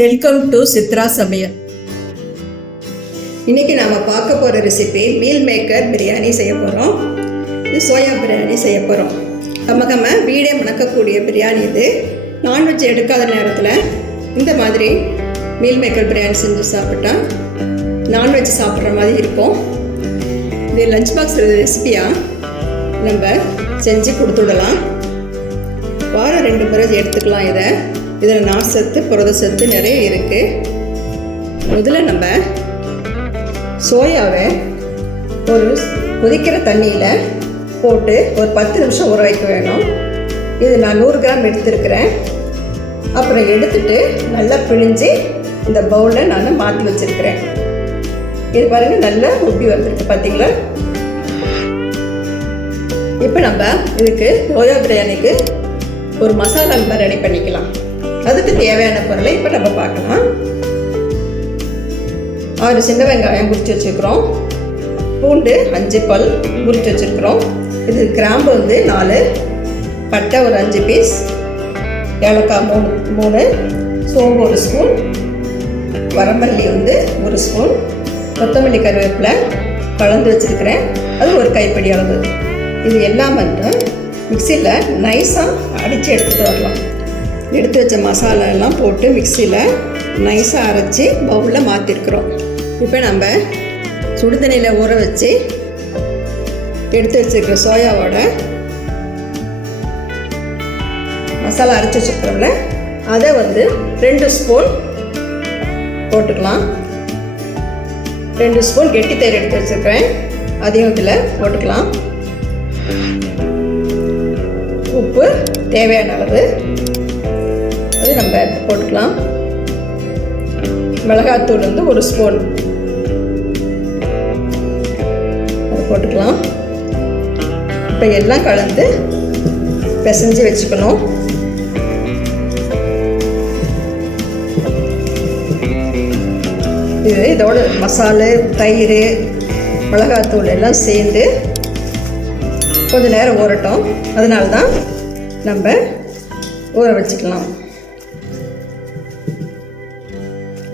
Welcome to Chitra சமையல். இன்றைக்கி நாம் பார்க்க போகிற ரெசிபி மீல் மேக்கர் பிரியாணி செய்ய போகிறோம். இது சோயா பிரியாணி செய்ய போகிறோம். நம்ம வீடே மணக்கக்கூடிய பிரியாணி இது. நான்வெஜ் எடுக்காத நேரத்தில் இந்த மாதிரி மீல் மேக்கர் பிரியாணி செஞ்சு சாப்பிட்டா நான்வெஜ் சாப்பிட்ற மாதிரி இருக்கும். இது லஞ்ச் பாக்ஸ் ரெசிபியாக நம்ம செஞ்சு கொடுத்துடலாம். வாரம் 2 முறை எடுத்துக்கலாம். இதில் நார்ச்சத்து புரத சத்து நிறைய இருக்குது. முதல்ல நம்ம சோயாவை ஒரு கொதிக்கிற தண்ணியில் போட்டு ஒரு 10 நிமிஷம் ஊற வைக்க வேணும். இது நான் 100 கிராம் எடுத்துருக்கிறேன். அப்புறம் எடுத்துட்டு நல்லா பிழிஞ்சு இந்த பவுலில் நான் மாற்றி வச்சுருக்கிறேன். இது பாருங்கள், நல்லா உப்பி வந்துருக்கு பார்த்தீங்களா. இப்போ நம்ம இதுக்கு சோயா பிரியாணிக்கு ஒரு மசாலா நம்ம ரெடி பண்ணிக்கலாம். அதுக்கு தேவையான பொருளை இப்போ நம்ம பார்க்கலாம். 6 சின்ன வெங்காயம் உரித்து வச்சுருக்கிறோம். பூண்டு 5 பல் உரித்து வச்சுருக்கிறோம். இது கிராம்பு 4, பட்டை ஒரு 5 பீஸ், ஏலக்காய் 3, சோம்பு 1 ஸ்பூன், வரமல்லி 1 ஸ்பூன், கொத்தமல்லி கருவேப்பிலை கலந்து வச்சுருக்கிறேன். அது ஒரு கைப்பிடி அளவு. இது எல்லாம் மட்டும் மிக்சியில் நைஸாக அடித்து எடுத்துகிட்டு வரலாம். எடுத்து வச்ச மசாலா எல்லாம் போட்டு மிக்சியில் நைஸாக அரைச்சி பவுலில் மாற்றிருக்கிறோம். இப்போ நம்ம சுடுதண்ணியில் ஊற வச்சு எடுத்து வச்சுருக்கிற சோயாவோட மசாலா அரைச்சி வச்சுருக்கிறோம்ல, அதை 2 ஸ்பூன் போட்டுக்கலாம். 2 ஸ்பூன் கெட்டி தயிர் எடுத்து வச்சுருக்கிறேன், அதையும் இதில் போட்டுக்கலாம். உப்பு தேவையான அளவு அது நம்ம போட்டுக்கலாம். மிளகாத்தூள் 1 ஸ்பூன் அது போட்டுக்கலாம். இப்போ எல்லாம் கலந்து பிசைஞ்சு வச்சுக்கணும். இதோட மசாலா, தயிர், மிளகாத்தூள் எல்லாம் சேர்ந்து கொஞ்சம் நேரம் ஊறட்டும். அதனால தான் நம்ம ஊற வச்சுக்கலாம்.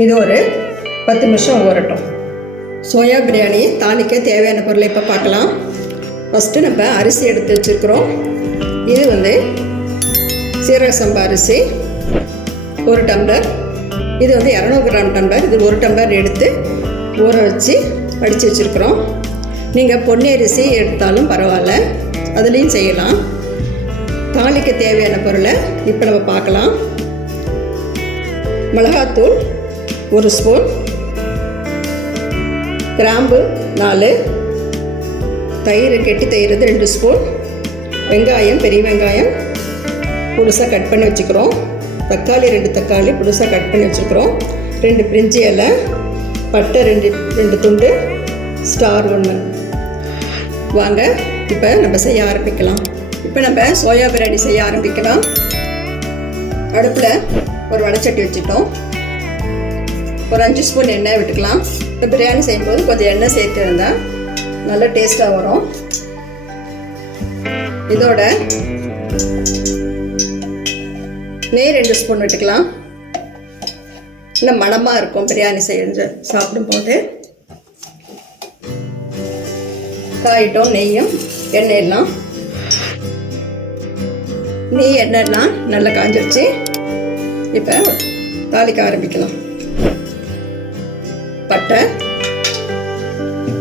இது ஒரு 10 நிமிஷம் ஊறட்டும். சோயா பிரியாணி தாளிக்க தேவையான பொருளை இப்போ பார்க்கலாம். ஃபஸ்ட்டு நம்ம அரிசி எடுத்து வச்சுருக்கிறோம். இது சீரக சம்பா அரிசி 1 டம்ளர். இது 200 கிராம் டம்ளர். இது 1 டம்ளர் எடுத்து ஊற வச்சு வடித்து வச்சுருக்குறோம். நீங்கள் பொன்னி அரிசி எடுத்தாலும் பரவாயில்ல, அதுலேயும் செய்யலாம். தாளிக்க தேவையான பொருளை இப்போ நம்ம பார்க்கலாம். மிளகாத்தூள் 1 ஸ்பூன், கிராம்பு 4, தயிர் கெட்டி தயிர் 2 ஸ்பூன், வெங்காயம் பெரிய வெங்காயம் புதுசாக கட் பண்ணி வச்சுக்கிறோம், தக்காளி 2 தக்காளி புதுசாக கட் பண்ணி வச்சுக்கிறோம், 2 பிரிஞ்சி இலை, பட்டை 2 துண்டு, ஸ்டார் 1. வாங்க இப்போ நம்ம செய்ய ஆரம்பிக்கலாம். இப்போ நம்ம சோயா பிரியாணி செய்ய ஆரம்பிக்கலாம். அடுப்பில் ஒரு வடைச்சட்டி வச்சுட்டோம். ஒரு 5 ஸ்பூன் எண்ணெய் விட்டுக்கலாம். இப்போ பிரியாணி செய்யும்போது கொஞ்சம் எண்ணெய் சேர்த்து இருந்தால் நல்லா டேஸ்ட்டாக வரும். இதோட நெய் 2 ஸ்பூன் விட்டுக்கலாம். இன்னும் மணமாக இருக்கும் பிரியாணி செஞ்சு சாப்பிடும்போது. காயிட்டும் நெய்யும் எண்ணெயெல்லாம். நெய் எண்ணெய்லாம் நல்லா காஞ்சிருச்சு. இப்போ தாளிக்க ஆரம்பிக்கலாம். பட்டை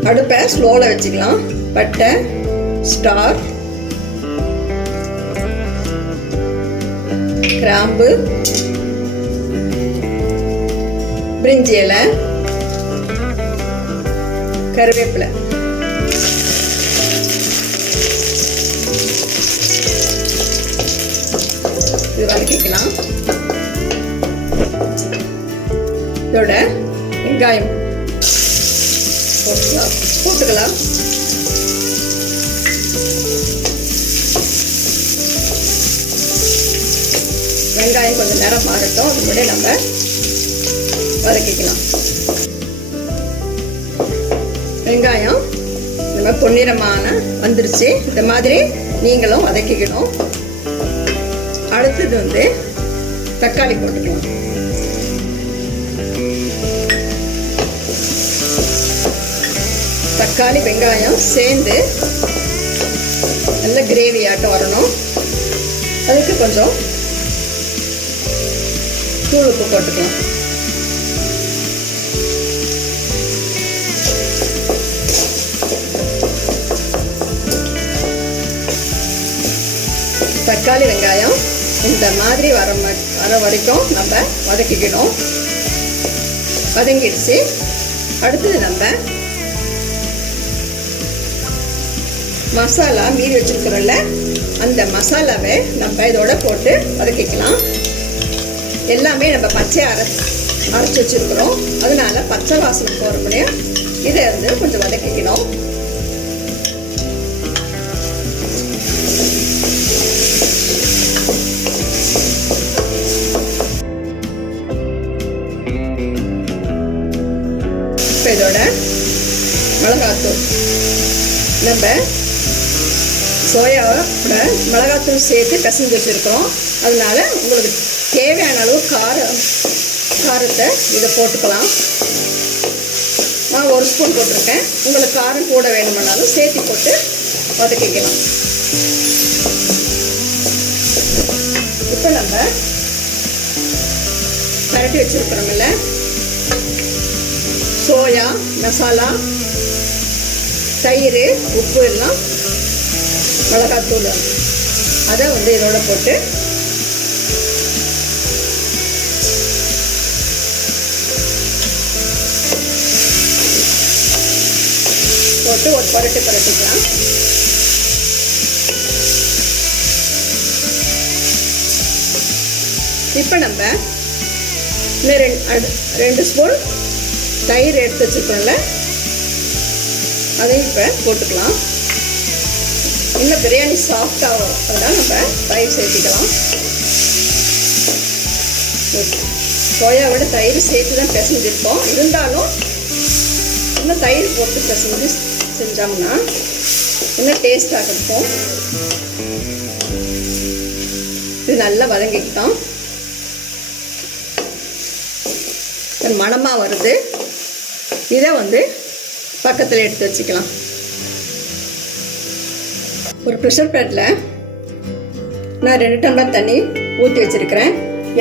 அடுப்பை ஸ்லோவில் வச்சுக்கலாம். பட்டை, ஸ்டார், கிராம்பு, பிரிஞ்சி இலை, கருவேப்பிலை, இது வதக்கிக்கலாம். இதோட வெங்காயம் போட்டுக்கலாம். வெங்காயம் கொஞ்சம் நேரம் மாறட்டும். அது முன்னாடி நம்ம வதக்கிக்கலாம். வெங்காயம் நம்ம பொன்னிறமான வந்துருச்சு. இந்த மாதிரி நீங்களும் வதக்கிக்கணும். அடுத்தது தக்காளி போட்டுக்கலாம். தக்காளி வெங்காயம் சேர்ந்து நல்ல கிரேவி ஆட்டம் வரணும். அதுக்கு கொஞ்சம் தூள் உப்பு போட்டுக்கலாம். தக்காளி வெங்காயம் இந்த மாதிரி வர வரைக்கும் நம்ம வதக்கிக்கணும். வதங்கிடுச்சு. அடுத்தது நம்ம மசாலா மீறி வச்சுருக்கிறோம்ல, அந்த மசாலாவை நம்ம இதோட போட்டு வதக்கிக்கலாம். எல்லாமே நம்ம பச்சையாக அரைச்சி வச்சுருக்குறோம். அதனால பச்சை வாசனை போகிற முடியும். இதை வந்து கொஞ்சம் வதக்கிக்கணும். இப்போ இதோட மிளகாத்தூள், நம்ம சோயாவோட மிளகாத்தூள் சேர்த்து பிசைஞ்சு வச்சுருக்கோம். அதனால உங்களுக்கு தேவையான அளவு காரத்தை இதை போட்டுக்கலாம். நான் 1 ஸ்பூன் போட்டிருக்கேன். உங்களுக்கு காரம் கூட வேணுமானாலும் சேர்த்து போட்டு வதக்கிக்கலாம். இப்போ நம்ம பரட்டி வச்சுருக்கிறோம்ல சோயா மசாலா, தயிர், உப்பு எல்லாம் மிளகாத்தூள் அதை வந்து இதோட போட்டு ஒரு பரட்டிக்கலாம். இப்போ நம்ம இன்னும் 2 ஸ்பூன் தயிர் எடுத்து வச்சுருக்கோம்ல, அதையும் இப்போ போட்டுக்கலாம். இன்னும் பிரியாணி சாஃப்டாகும். அதனால் நம்ம தயிர் சேர்த்திக்கலாம். சோயாவோட தயிர் சேர்த்து தான் பிசைஞ்சிருக்கோம். இருந்தாலும் இன்னும் தயிர் போட்டு பிசைஞ்சு செஞ்சோம்னா இன்னும் டேஸ்ட்டாக இருக்கும். இது நல்லா வதங்கிக்கிட்டோம். மணமாக வருது. இதை வந்து பக்கத்தில் எடுத்து வச்சுக்கலாம். ஒரு ப்ரெஷர் பேட்டில் நான் 2 டம்ளர் தண்ணி ஊற்றி வச்சுருக்கிறேன்.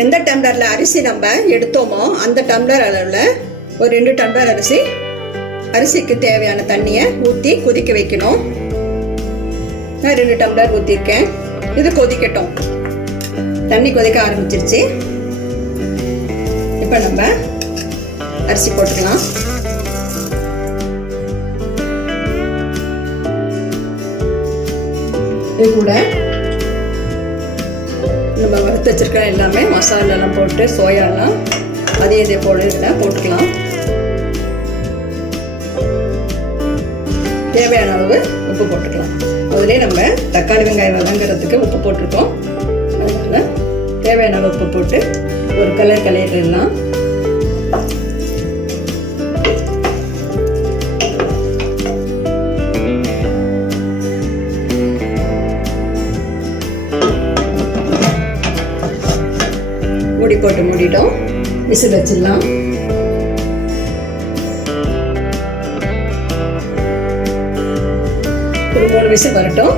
எந்த டம்ளரில் அரிசி நம்ம எடுத்தோமோ அந்த டம்ளர் அளவில் ஒரு 2 டம்ளர் அரிசிக்கு தேவையான தண்ணியை ஊற்றி கொதிக்க வைக்கணும். நான் 2 டம்ளர் ஊற்றிருக்கேன். இது கொதிக்கட்டும். தண்ணி கொதிக்க ஆரம்பிச்சிருச்சு. இப்போ நம்ம அரிசி போட்டுக்கலாம். இது கூட நம்ம வறுத்து வச்சிருக்கிற எல்லாமே மசாலாலாம் போட்டு சோயாலாம் அதே போல இதில் போட்டுக்கலாம். தேவையான அளவு உப்பு போட்டுக்கலாம். அதிலே நம்ம தக்காளி வெங்காயம் வதங்கிறதுக்கு உப்பு போட்டிருக்கோம். அதனால் தேவையான அளவு உப்பு போட்டு ஒரு கலரிடலாம். மூடி போட்டு மூடிட்டோம். விசில் வச்சிடலாம். ஒரு 3 விசில் வரட்டும்.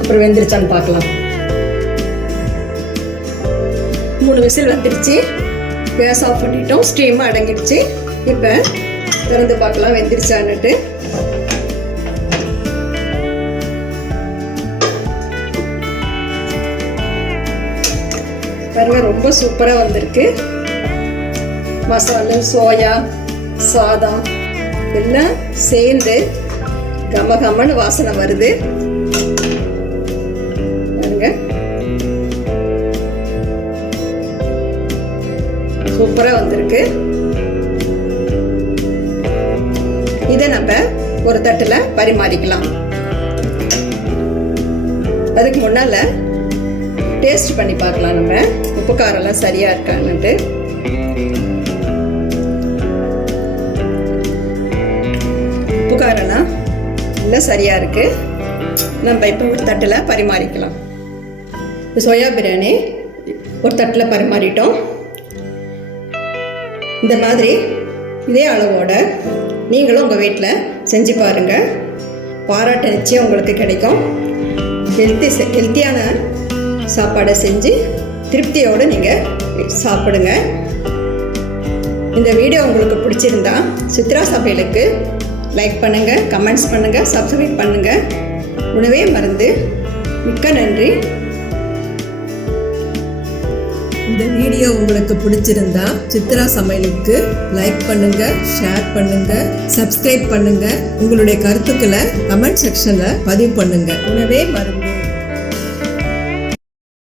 அப்புறம் வெந்துருச்சான்னு பார்க்கலாம். 3 விசில் வந்துருச்சு. கேஸ் ஆஃப் பண்ணிட்டோம். ஸ்டீம் அடங்கிடுச்சு. இப்போ திறந்து பார்க்கலாம் வெந்துருச்சான்னுட்டு. பாருங்க, ரொம்ப சூப்பராக வந்திருக்கு. மசாலா, சோயா, சாதம் எல்லாம் சேர்ந்து கமகமன்னு வாசனை வருது. பாருங்க, சூப்பராக வந்திருக்கு. இதை நம்ம ஒரு தட்டில் பரிமாறிக்கலாம். அதுக்கு முன்னால் டேஸ்ட் பண்ணி பார்க்கலாம். நம்ம உப்பு காரெல்லாம் சரியாக இருக்கான்னுட்டு. உப்பு காரெல்லாம் எல்லாம் சரியாக இருக்குது. நம்ம இப்போ ஒரு தட்டில் பரிமாறிக்கலாம். சோயா பிரியாணி ஒரு தட்டில் பரிமாறிட்டோம். இந்த மாதிரி இதே அளவோட நீங்களும் உங்கள் வீட்டில் செஞ்சு பாருங்கள். பாராட்டு நிச்சயம் உங்களுக்கு கிடைக்கும். ஹெல்த்தியான சாப்பாடை செஞ்சு திருப்தியோடு நீங்கள் சாப்பிடுங்க. இந்த வீடியோ உங்களுக்கு பிடிச்சிருந்தா சித்ரா சமையலுக்கு லைக் பண்ணுங்கள், கமெண்ட்ஸ் பண்ணுங்கள், சப்ஸ்கிரைப் பண்ணுங்கள். உணவே மருந்து. மிக்க நன்றி. இந்த வீடியோ உங்களுக்கு பிடிச்சிருந்தா சித்ரா சமையலுக்கு லைக் பண்ணுங்க, ஷேர் பண்ணுங்க, சப்ஸ்கிரைப் பண்ணுங்க. உங்களுடைய கருத்துக்களை கமெண்ட் செக்ஷன்ல பதிவு பண்ணுங்க. உணவே மருந்து.